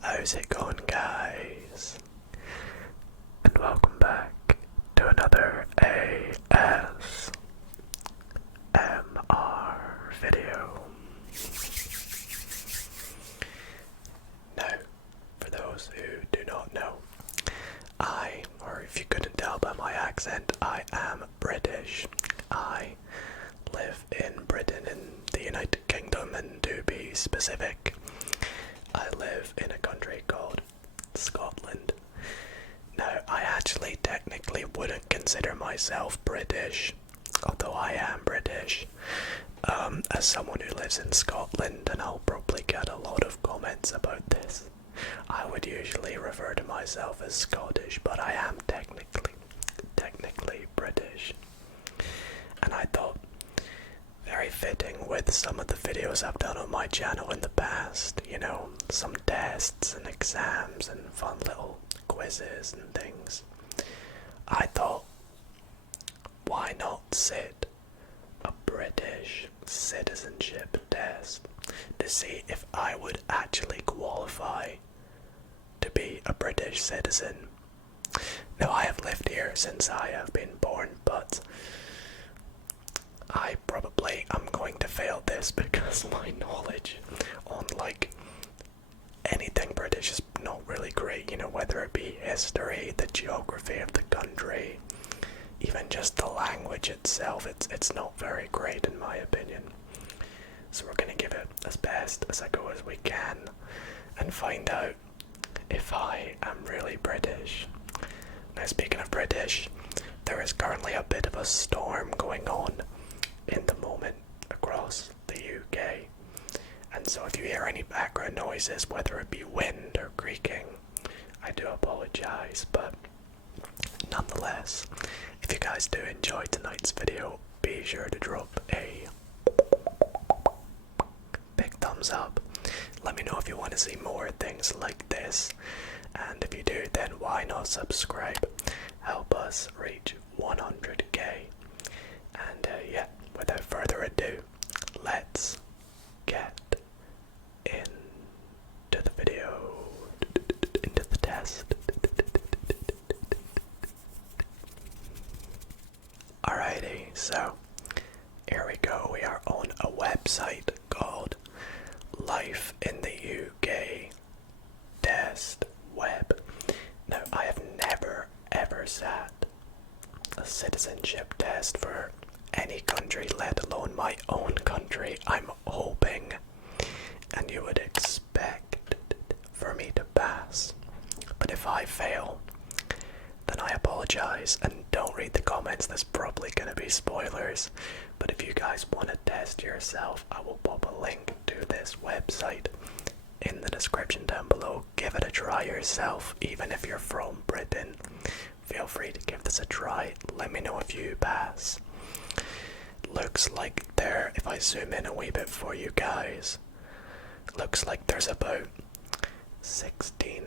How's it going, guys? And welcome back to another ASMR video. Now, for those who do not know, or if you couldn't tell by my accent, I am British. I live in Britain, in the United Kingdom, and to be specific, I live in a country called Scotland. Now, I actually technically wouldn't consider myself British, although I am British, as someone who lives in Scotland, and I'll probably get a lot of comments about this. I would usually refer to myself as Scottish, but I am technically British. And I thought, very fitting with some of the videos I've done on my channel in the past, you know, some tests and exams and fun little quizzes and things. I thought, why not sit a British citizenship test to see if I would actually qualify to be a British citizen. Now, I have lived here since I have been born, but I probably am going to fail this because my knowledge on anything British is not really great, you know, whether it be history, the geography of the country, even just the language itself, it's not very great in my opinion. So we're going to give it as best as I go as we can and find out if I am really British. Now, speaking of British, there is currently a bit of a storm going on in the moment across the UK, and so if you hear any background noises, whether it be wind or creaking, I do apologise, but nonetheless, if you guys do enjoy tonight's video, be sure to drop a big thumbs up. Let me know if you want to see more things like this, and if you do, then why not subscribe? Help us reach 100k. And yeah, without further ado, let's get into the video, into the test. Alrighty, so here we go. We are on a website called Life in the UK Test Web. Now, I have never ever sat a citizenship test for any country, let alone my own country. I'm hoping, and you would expect, for me to pass. But if I fail, then I apologise, and don't read the comments, there's probably going to be spoilers. But if you guys want to test yourself, I will pop a link to this website in the description down below. Give it a try yourself, even if you're from Britain. Feel free to give this a try. Let me know if you pass. Looks like there, if I zoom in a wee bit for you guys, looks like there's about 16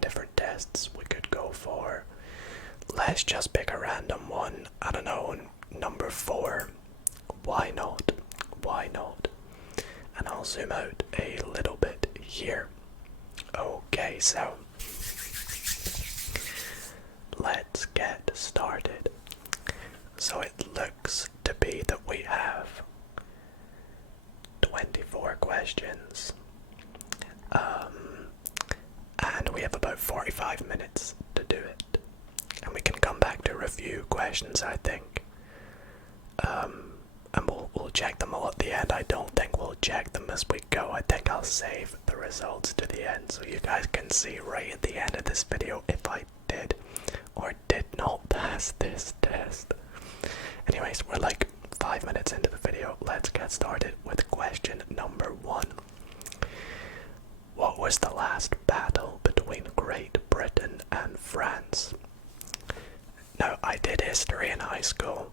different tests we could go for. Let's just pick a random one. I don't know, number 4. Why not? Why not? And I'll zoom out a little bit here. Okay, so let's get started. So it looks to be that we have 24 questions, and we have about 45 minutes to do it, and we can come back to review questions, I think, and we'll check them all at the end. I don't think we'll check them as we go. I think I'll save the results to the end so you guys can see right at the end of this video if I did or did not pass this test. Anyways, we're like 5 minutes into the video. Let's get started with question number 1. What was the last battle between Great Britain and France? Now, I did history in high school.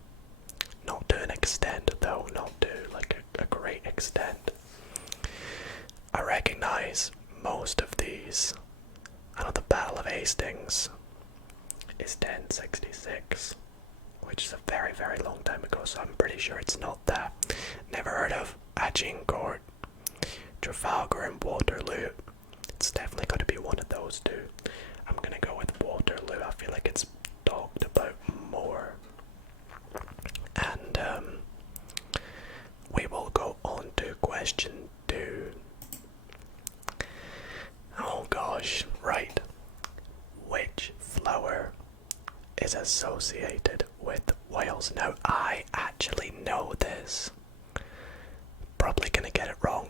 Not to an extent though, not to like a great extent. I recognise most of these. I know the Battle of Hastings is 1066, which is a very, very long time ago, so I'm pretty sure it's not that. Never heard of Agincourt, Trafalgar, and Waterloo. It's definitely got to be one of those two. I'm gonna go with Waterloo. I feel like it's talked about more. And we will go on to question 2. Oh gosh, right. Which flower is associated with Wales? Now, I actually know this. Probably gonna get it wrong.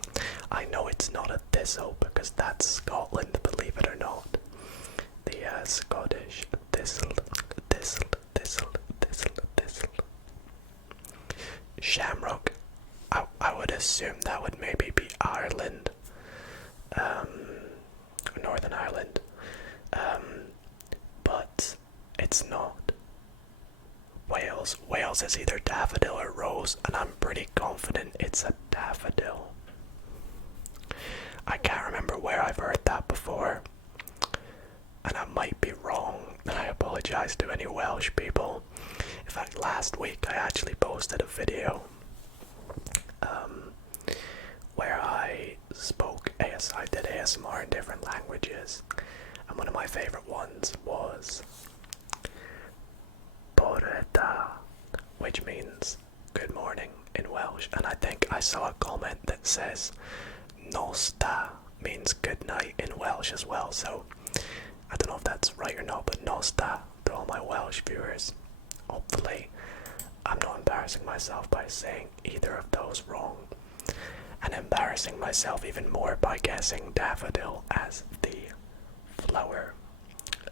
I know it's not a thistle because that's Scotland, believe it or not. The Scottish thistle. Shamrock. I would assume that would maybe be Ireland. Northern Ireland. But it's not. Wales is either daffodil or rose, and I'm pretty confident it's a daffodil. I can't remember where I've heard that before, and I might be wrong, and I apologise to any Welsh people. In fact, last week I actually posted a video where I did ASMR in different languages, and one of my favourite ones was Boreda, which means good morning in Welsh, and I think I saw a comment that says Nosta means good night in Welsh as well, so I don't know if that's right or not, but Nosta to all my Welsh viewers. Hopefully I'm not embarrassing myself by saying either of those wrong, and embarrassing myself even more by guessing daffodil as the flower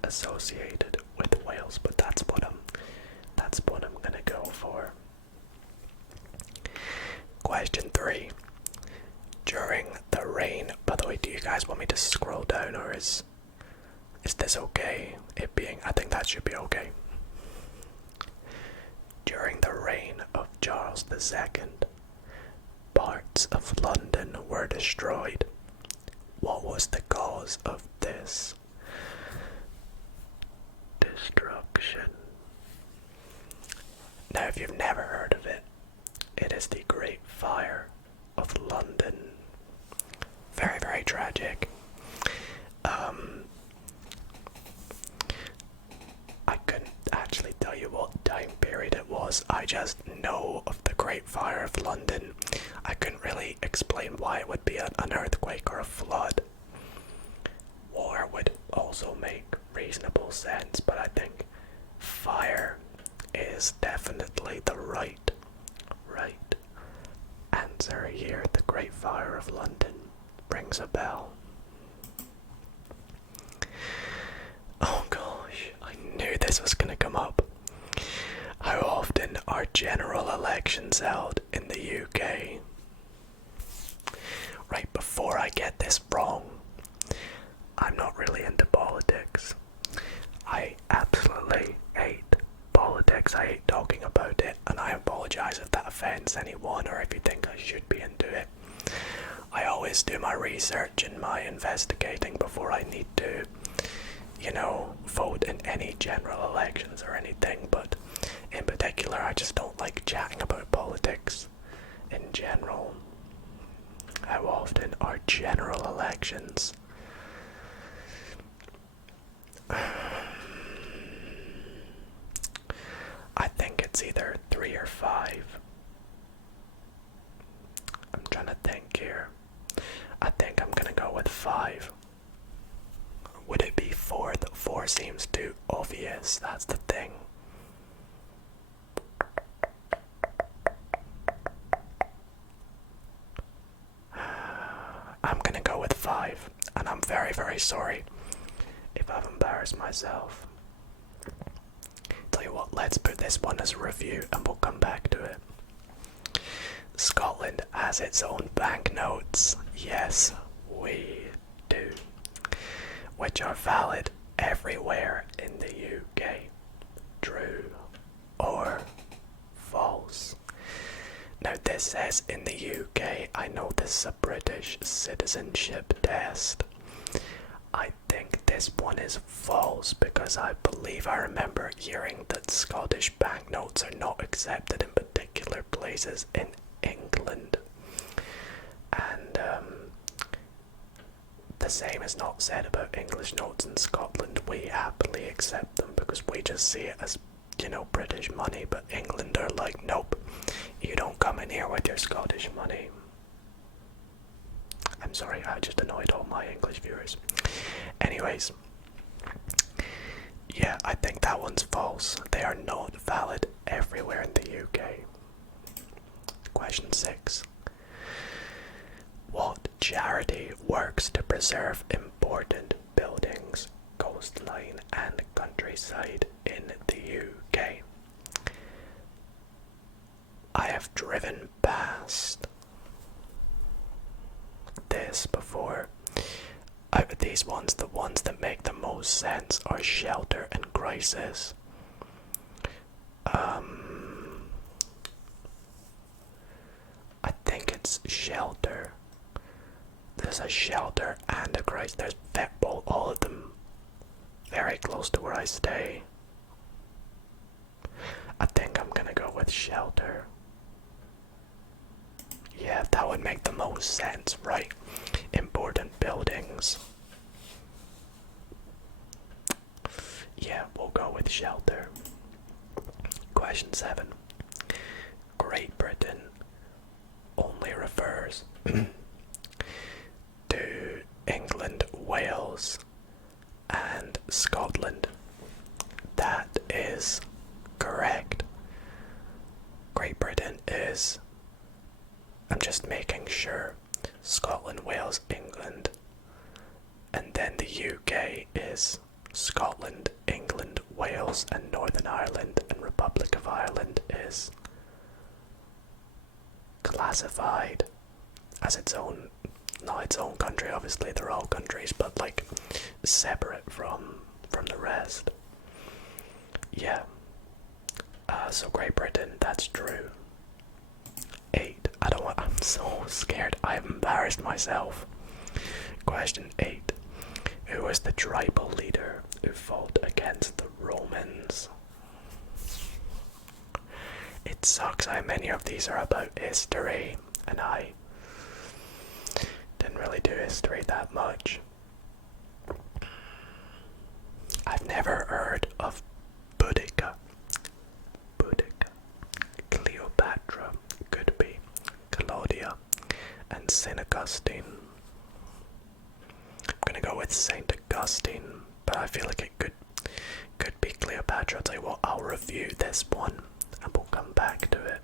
associated with Wales, but that's what I'm gonna go for. Question 3. During the reign, by the way, do you guys want me to scroll down, or is this okay? I think that should be okay. During the reign of Charles II, parts of London were destroyed. What was the cause of this destruction? Now, if you've never heard of it, it is the Great Fire of London. Very, very tragic. I couldn't actually tell you what time period it was. I just know of the Great Fire of London. I couldn't really explain why it would be an earthquake or a flood. War would also make reasonable sense, but I think fire is definitely the right answer here. The Great Fire of London rings a bell. Oh gosh, I knew this was gonna come up. How often are general elections held in the UK? Right, before I get this wrong, I'm not really into politics. I absolutely hate politics. I hate talking about it, and I apologise if that offends anyone or if you think I should be into it. I always do my research and my investigating before I need to, vote in any general elections or anything, but in particular I just don't like chatting about politics in general. How often are general elections? I think it's either 3 or 5. I'm trying to think here. I think I'm gonna go with 5. Would it be 4? The 4 seems too obvious, that's the thing. I'm gonna go with 5, and I'm very, very sorry if I've embarrassed myself. Tell you what, let's put this one as a review and we'll come back to it. Scotland has its own banknotes. Yes, we do. Which are valid everywhere in the UK. True or false? Now this says in the UK. I know this is a British citizenship test, I think this one is false because I believe I remember hearing that Scottish banknotes are not accepted in particular places in England. And the same is not said about English notes in Scotland. We happily accept them because we just see it as, you know, British money, but England are like, nope, you don't come in here with your Scottish money. I'm sorry, I just annoyed all my English viewers. Anyways, yeah, I think that one's false. They are not valid everywhere in the UK. Question 6. What charity works to preserve important buildings, coastline and countryside in the UK? I have driven past this before. Out of these ones, the ones that make the most sense are Shelter and Crisis. I think it's Shelter. There's a Shelter and a Crisis. There's Vetball, all of them very close to where I stay. I think I'm gonna go with Shelter. Yeah, that would make the most sense, right? Important buildings. Yeah, we'll go with Shelter. Question 7. Great Britain only refers to England, Wales, and Scotland. That is correct. Great Britain is, I'm just making sure, Scotland, Wales, England, and then the UK is Scotland, England, Wales, and Northern Ireland, and Republic of Ireland is classified as its own, not its own country, obviously they're all countries, but like separate from the rest. Yeah. So Great Britain, that's true. 8. I'm so scared. I've embarrassed myself. Question 8. Who was the tribal leader who fought against the Romans? It sucks how many of these are about history, and I didn't really do history that much. I've never heard of Boudica. Cleopatra, could be Claudia, and Saint Augustine. I'm gonna go with Saint Augustine, but I feel like it could be Cleopatra. I'll tell you what, I'll review this one and we'll come back to it.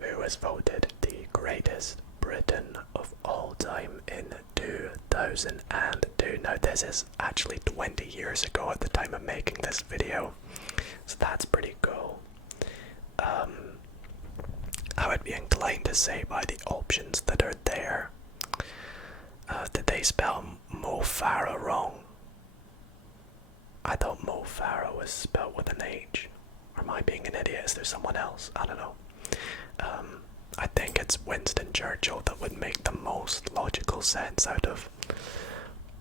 Who was voted the greatest Briton of all time in 2002? Now this is actually 20 years ago at the time of making this video, so that's pretty cool. I would be inclined to say by the options that are there. Did they spell Mo Farah wrong? I thought Mo Farah was spelled with an H. Or am I being an idiot? Is there someone else? I don't know. I think it's Winston Churchill that would make the most logical sense out of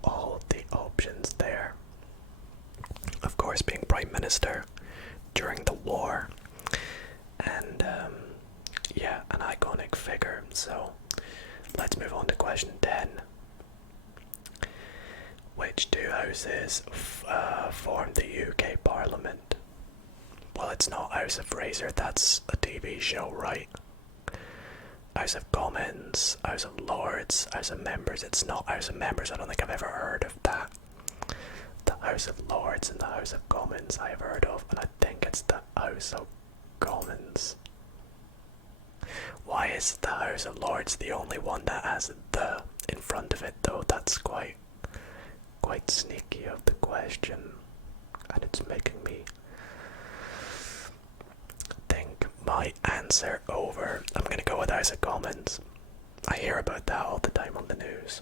all the options there. Of course, being Prime Minister during the war. And yeah, an iconic figure. So let's move on to question 10. Which two houses form the UK Parliament? Well, it's not House of Fraser, that's a TV show, right? House of Commons, House of Lords, House of Members. It's not House of Members, I don't think I've ever heard of that. The House of Lords and the House of Commons I have heard of, and I think it's the House of Commons. Why is the House of Lords the only one that has the in front of it though? That's quite sneaky of the question, and it's making me think my answer over. I'm gonna go with House of Commons. I hear about that all the time on the news.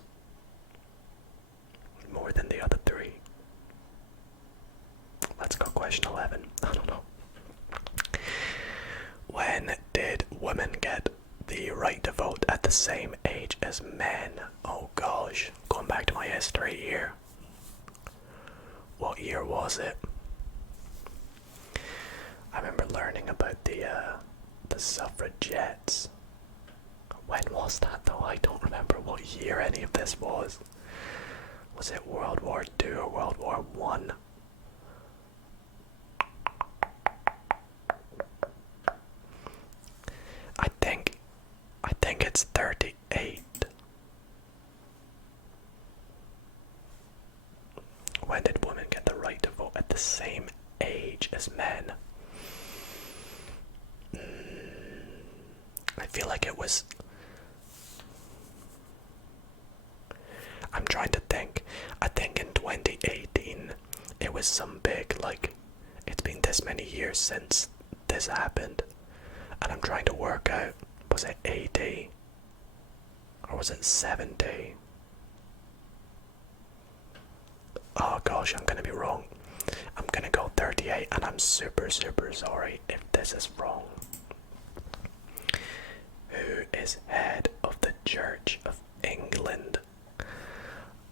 More than the other three. Let's go question 11. I don't know. When did women get the right to vote at the same age as men? Oh gosh, going back to my history here. What year was it? I remember learning about the suffragettes. When was that though? I don't remember what year any of this was. Was it World War II or World War One? I think it's 38. When did women get the right to vote at the same age as men? I feel like it was... I'm trying to think. I think in 2018 it was some big, like, it's been this many years since this happened. And I'm trying to work out, was it 80? Or was it 70? Oh gosh, I'm gonna be wrong. I'm gonna go 38, and I'm super sorry if this is wrong. Who is head of the Church of England?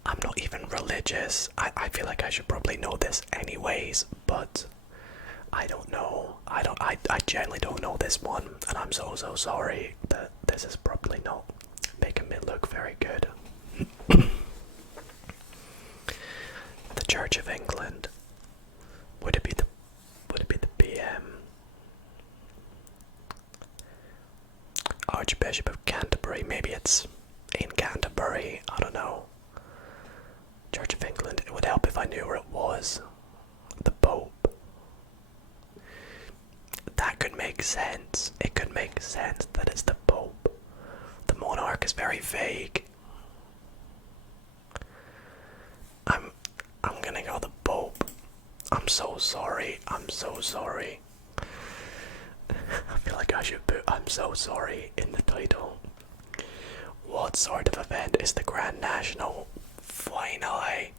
I'm not even religious. I feel like I should probably know this anyways, but I don't know. I genuinely don't know this one, and I'm so sorry that this is probably not making me look very good. The Church of England. Would it be the PM? Archbishop of Canterbury. Maybe it's in Canterbury. I don't know. Church of England. It would help if I knew where it was. The Pope. That could make sense. It could make sense that it's the Pope. The monarch is very vague. I'm gonna go the Pope. I'm so sorry. I'm so sorry. I feel like I should put "I'm so sorry" in the title. What sort of event is the Grand National? Finally,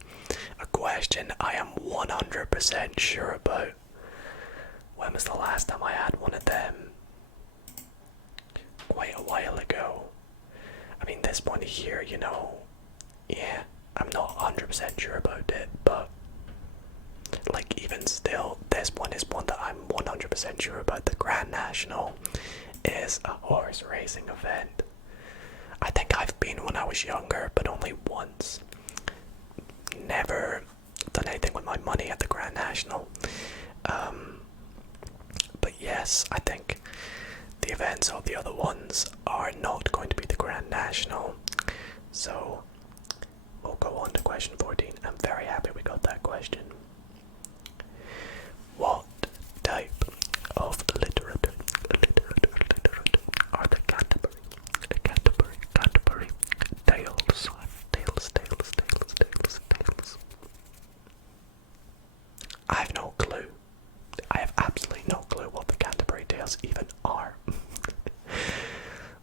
a question I am 100% sure about. When was the last time I had one of them? Quite a while ago. I mean, this one here, you know, yeah, I'm not 100% sure about it, but like, even still, this one is one that I'm 100% sure about. The Grand National is a horse racing event. I think I've been when I was younger, but only once. Never done anything with my money at the Grand National. But yes, I think the events of the other ones are not going to be the Grand National. So we'll go on to question 14. I'm very happy we got that question. What type of literature are the Canterbury Tales? Tales. I have no clue. I have absolutely no clue what the Canterbury Tales even are.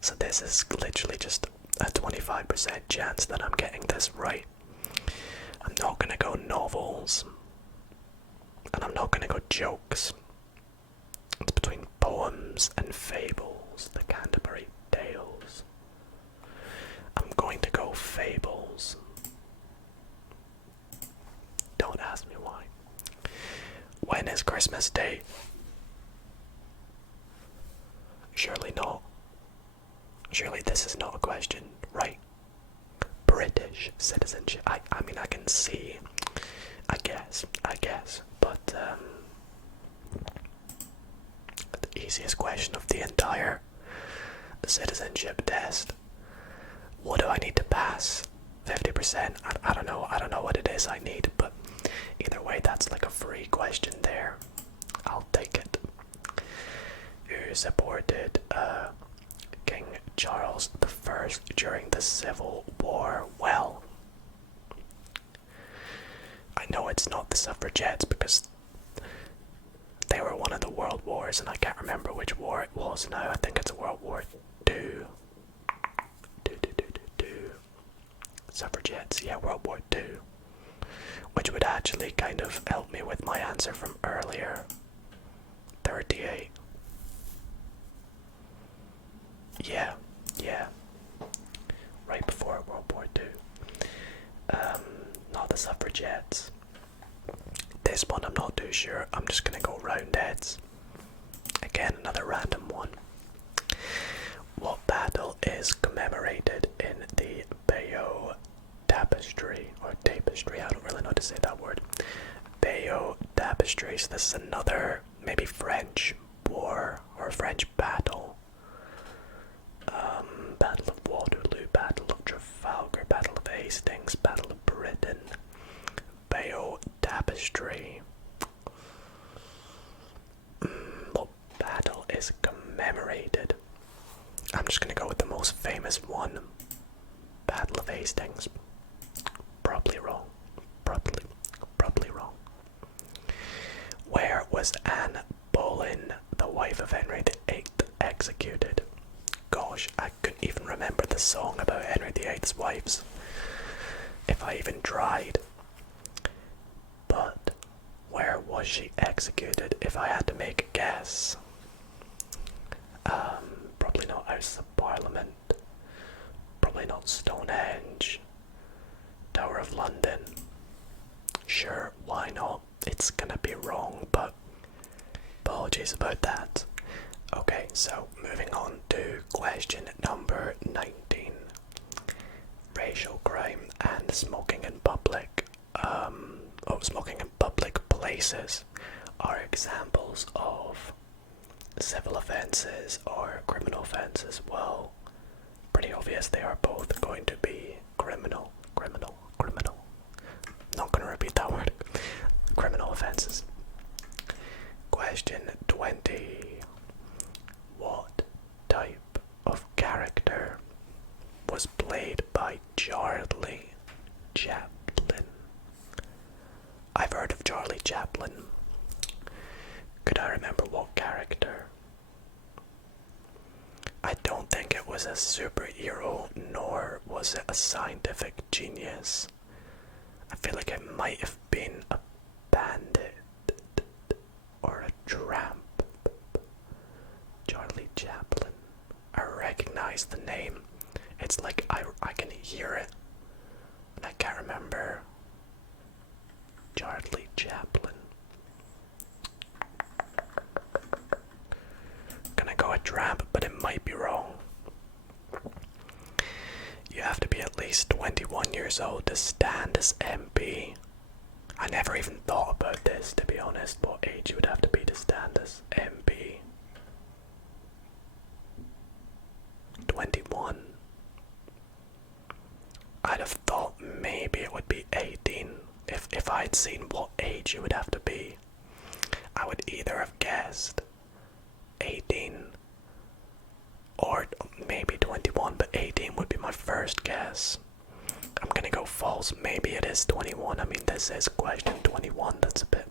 So this is literally just a 25% chance that I'm getting this right. I'm not gonna go novels. And I'm not gonna go jokes. It's between poems and fables, the Canterbury Tales. I'm going to go fables. Don't ask me why. When is Christmas Day? Surely not. Surely this is not a question, right? British citizenship. I mean, I can see. I guess. But, the easiest question of the entire citizenship test. What do I need to pass? 50%? I don't know. I don't know what it is I need, but either way, that's like a free question there. I'll take it. Who supported King Charles I during the Civil War? Well, I know it's not the suffragettes because they were one of the world wars, and I can't remember which war it was now. I think it's World War II. Suffragettes, yeah, World War II. Which would actually kind of help me with my answer from earlier. 38. Yeah. Right before World War II. jets? This one I'm not too sure. I'm just gonna go roundheads. Again, another random one. What battle is commemorated in the Bayeux Tapestry, or tapestry, I don't really know how to say that word. Bayeux Tapestry, so this is another maybe French war or French battle. Battle of Waterloo, Battle of Trafalgar, Battle of Hastings, Battle of Britain, Bayeux Tapestry. What battle is commemorated? I'm just gonna go with the most famous one. Battle of Hastings. Probably wrong. Probably wrong. Where was Anne Boleyn, the wife of Henry VIII, executed? Gosh, I couldn't even remember the song about Henry VIII's wives, if I even tried. But where was she executed, if I had to make a guess? Probably not House of Parliament. Probably not Stonehenge. Tower of London. Sure, why not? It's gonna be wrong, but apologies about that. Okay, so moving on to question number 19. Racial crime and smoking in public. Smoking in public places are examples of civil offences or criminal offences. Well, pretty obvious they are both going to be criminal. Not going to repeat that word. Criminal offences. Question 20. What type of character was played by Charlie Chaplin? I've heard of Charlie Chaplin. Could I remember what character? I don't think it was a superhero, nor was it a scientific genius. I feel like it might have been a bandit or a tramp. Charlie Chaplin. I recognize the name. It's like I can hear it, and I can't remember. Charlie Chaplin. Gonna go a tramp, but it might be wrong. You have to be at least 21 years old to stand as MP. I never even thought about this, to be honest, what age you would have to be to stand as MP. 21. I'd have thought maybe it would be 18. If I'd seen what age you would have to be, I would either have guessed 18 or maybe 21, but 18 would be my first guess. I'm gonna go false. Maybe it is 21. I mean, this is question 21. That's a bit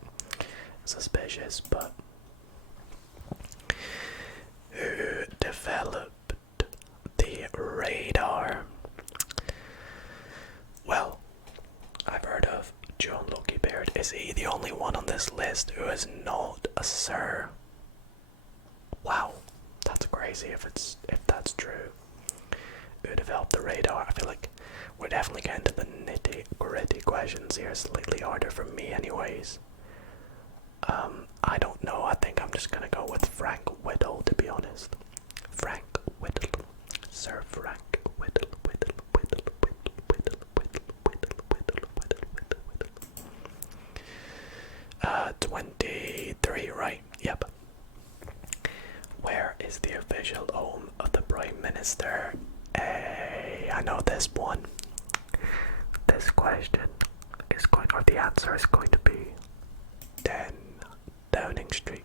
suspicious, but who developed the radar? Well, I've heard of John Logie Baird. Is he the only one on this list who is not a sir? Wow, that's crazy if that's true. Who developed the radar? I feel like we're definitely getting to the nitty-gritty questions here. Slightly harder for me anyways. I don't know. I think I'm just gonna go with Frank Whittle, to be honest. Frank Whittle. Sir Frank Whittle. 23, right? Yep. Where is the official home of the Prime Minister? I know this one. This question is going, or the answer is going to be 10 Downing Street.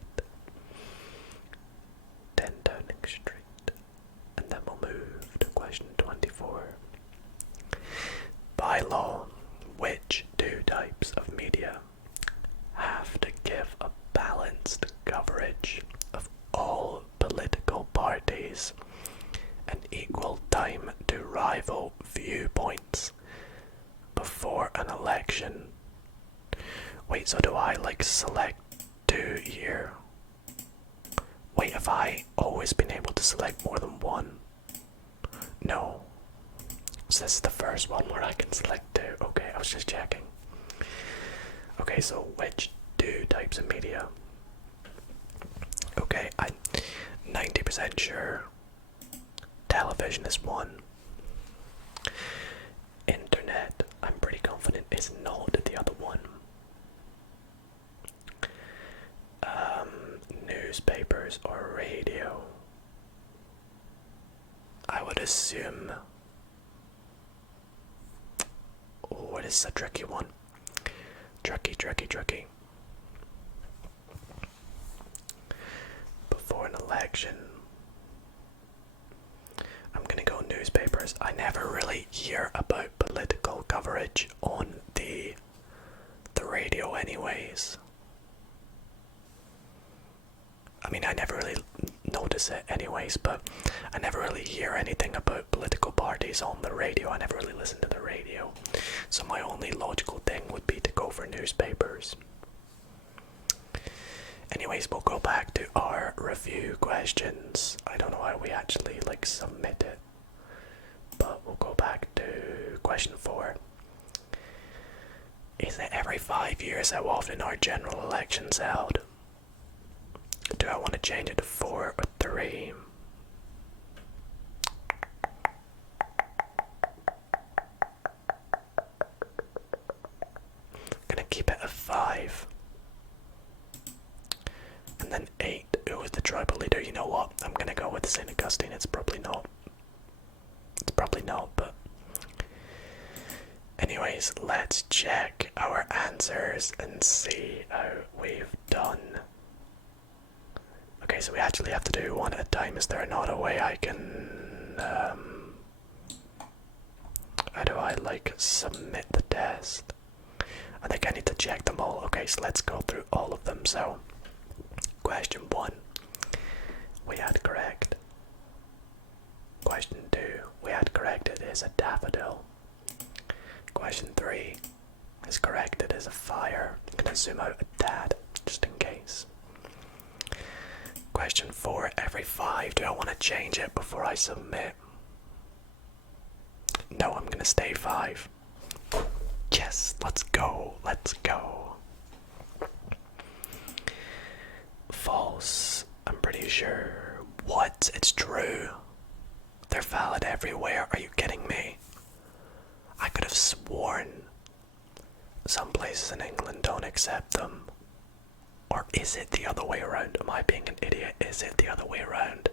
10 Downing Street. And then we'll move to question 24. By law, which two types of media have to give a balanced coverage of all political parties and equal time to rival viewpoints before an election? Wait, so do I select two here? Wait, have I always been able to select more than one? No. So this is the first one where I can select two. Okay, I was just checking. Okay, so which two types of media? Okay, I'm 90% sure television is one. Internet, I'm pretty confident, is not the other one. Newspapers or radio? I would assume. Oh, it is a tricky one. Tricky. Before an election, I'm gonna go newspapers. I never really hear about political coverage on the radio anyways. I mean, I never really notice it anyways, but I never really hear anything about political parties on the radio. I never really listen to the radio. So my only logical thing would be to go for newspapers. Anyways, we'll go back to our review questions. I don't know how we actually submit it, but we'll go back to question 4. Is it every 5 years? How often are general elections held? Do I want to change it to 4 or 3? Gonna keep it at 5. And then 8. Who was the tribal leader? You know what? I'm gonna go with St. Augustine. It's probably not, but anyways, let's check our answers and see how we've done. Okay, so we actually have to do one at a time. Is there not a way I can, how do I submit the test? I think I need to check them all. Okay, so let's go through all of them. So, question 1, we had correct. Question 2, we had correct, it is a daffodil. Question 3 is correct, it is a fire. I'm gonna zoom out a tad, just in case. Question 4, every 5, do I want to change it before I submit? No, I'm gonna stay 5. Yes, let's go. False, I'm pretty sure. What? It's true. They're valid everywhere. Are you kidding me? I could have sworn some places in England don't accept them. Or is it the other way around? Am I being an idiot? Is it the other way around?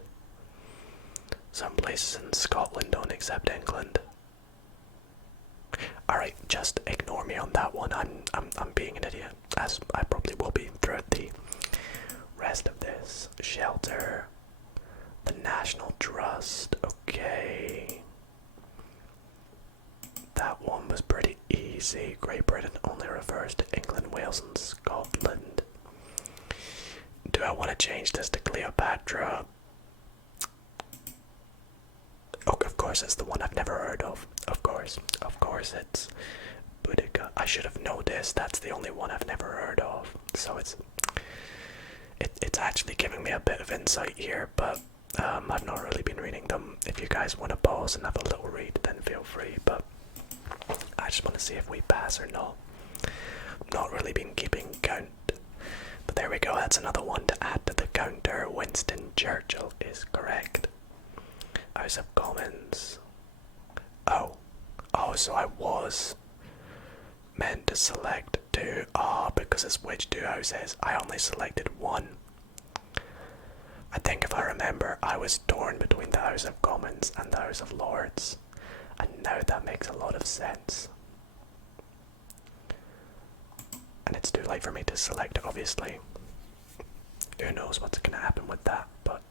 Some places in Scotland don't accept England. Alright, just ignore me on that one. I'm being an idiot, as I probably will be throughout the rest of this. Shelter. The National Trust. Okay. That one was pretty easy. Great Britain only refers to England, Wales, and Scotland. Do I want to change this to Cleopatra? Oh, of course, it's the one I've never heard of. Of course, it's Boudica. I should have noticed. That's the only one I've never heard of. So it's actually giving me a bit of insight here, but I've not really been reading them. If you guys want to pause and have a little read, then feel free. But I just want to see if we pass or not. Not really been keeping count. But there we go, that's another one to add to the counter. Winston Churchill is correct. House of Commons. Oh, so I was meant to select 2. Because it's which 2 houses. I only selected 1. I think if I remember, I was torn between the House of Commons and the House of Lords. And now that makes a lot of sense. And it's too late for me to select it, obviously. Who knows what's gonna happen with that, but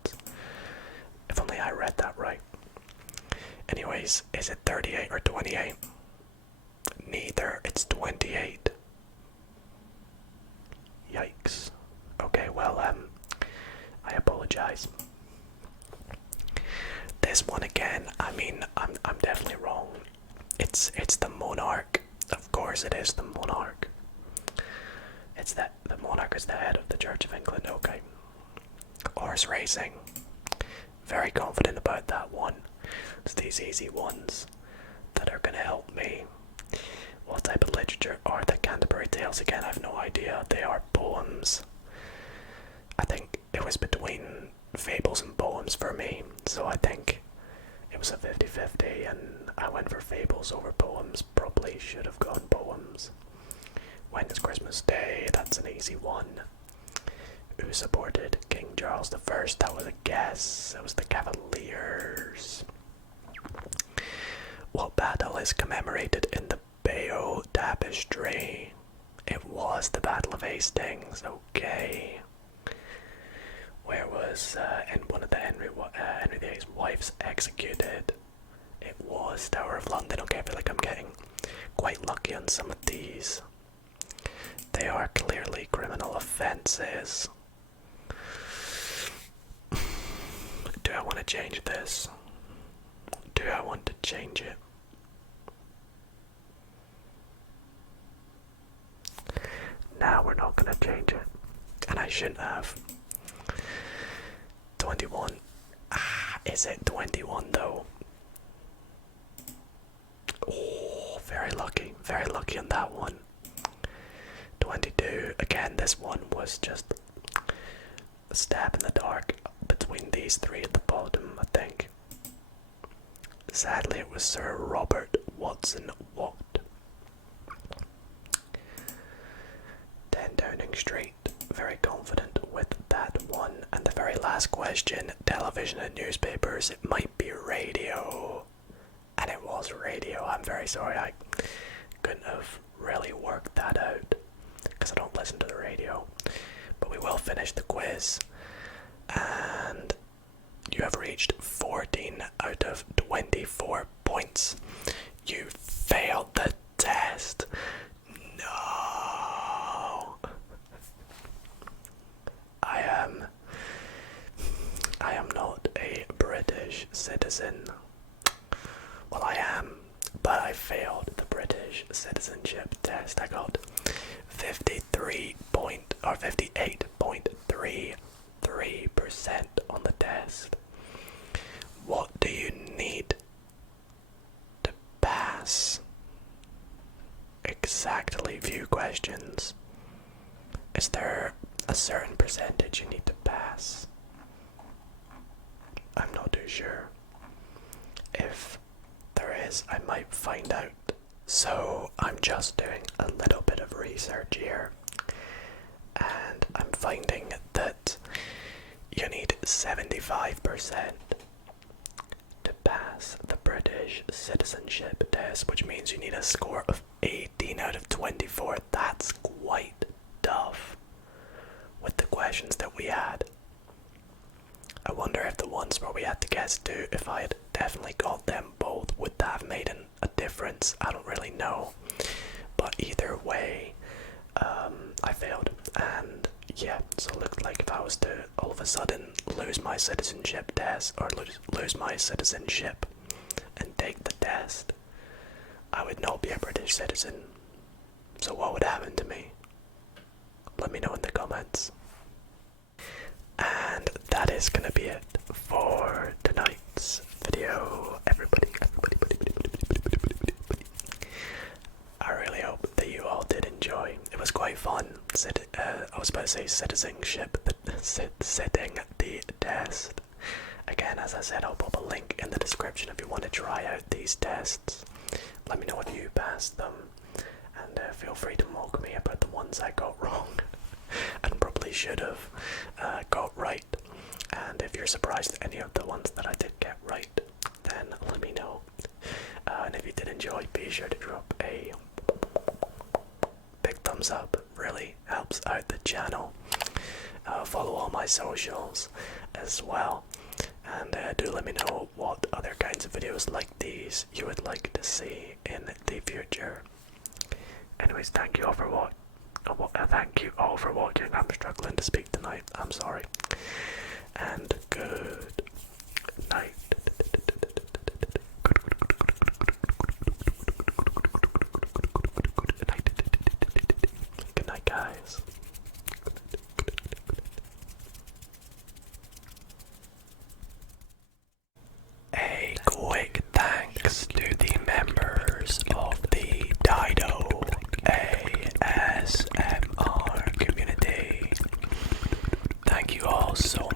if only I read that right. Anyways, is it 38 or 28? Neither, it's 28. Yikes. Okay, well, I apologize. This one again, I mean, I'm definitely wrong. It's the monarch. Of course it is the monarch. It's that the monarch is the head of the Church of England. Okay. Horse racing. Very confident about that one. It's these easy ones that are gonna help me. What type of literature are the Canterbury Tales? Again, I have no probably should have gone poems. When is Christmas Day? That's an easy one. Who supported King Charles I? That was a guess. It was the Cavaliers. What battle is commemorated in the Bayeux Tapestry? It was the Battle of Hastings. Okay. Where was one of the Henry VIII's wives executed? It was Tower of London. Okay, I feel like I'm getting quite lucky on some of these. They are clearly criminal offences. Do I want to change this? Do I want to change it? Now we're not going to change it. And I shouldn't have. 21. Is it 21 though? Oh, very lucky on that one. 22. Again, this one was just a stab in the dark between these three at the bottom, I think. Sadly, it was Sir Robert Watson Watt. 10 Downing Street. Very confident with that one. And the very last question, television and newspapers. It might be radio. And it was radio. I'm very sorry, I couldn't have really worked that out because I don't listen to the radio. But we will finish the quiz. And you have reached 14 out of 24 points. You failed the test. No. I am not a British citizen. Well, I am, but I failed the British citizenship test. I got 58.33% on the test. What do you need to pass? Exactly, few questions. Is there a certain percentage you need to pass? I'm not too sure. If there is, I might find out. So I'm just doing a little bit of research here, and I'm finding that you need 75% to pass the British citizenship test, which means you need a score of 18 out of 24. That's quite tough with the questions that we had. I wonder if the ones where we had to guess two, if I had definitely got them both, would that have made a difference? I don't really know. But either way, I failed. And yeah, so it looked like if I was to all of a sudden lose my citizenship test, or lose my citizenship and take the test, I would not be a British citizen. So what would happen to me? Let me know in the comments. And that is gonna be it for tonight's video, everybody. I really hope that you all did enjoy. It was quite fun. I was about to say citizenship, sitting the test. Again, as I said, I'll pop a link in the description if you want to try out these tests. Let me know if you passed them, and feel free to mock me about the ones I got wrong and probably should have got right. And if you're surprised at any of the ones that I did get right, then let me know. And if you did enjoy, be sure to drop a big thumbs up. Really helps out the channel. Follow all my socials as well, and do let me know what other kinds of videos like these you would like to see in the future. Anyways, thank you all for watching. I'm struggling to speak tonight. I'm sorry. And good night. Good night, guys. A quick thanks to the members of the Dido ASMR community. Thank you all so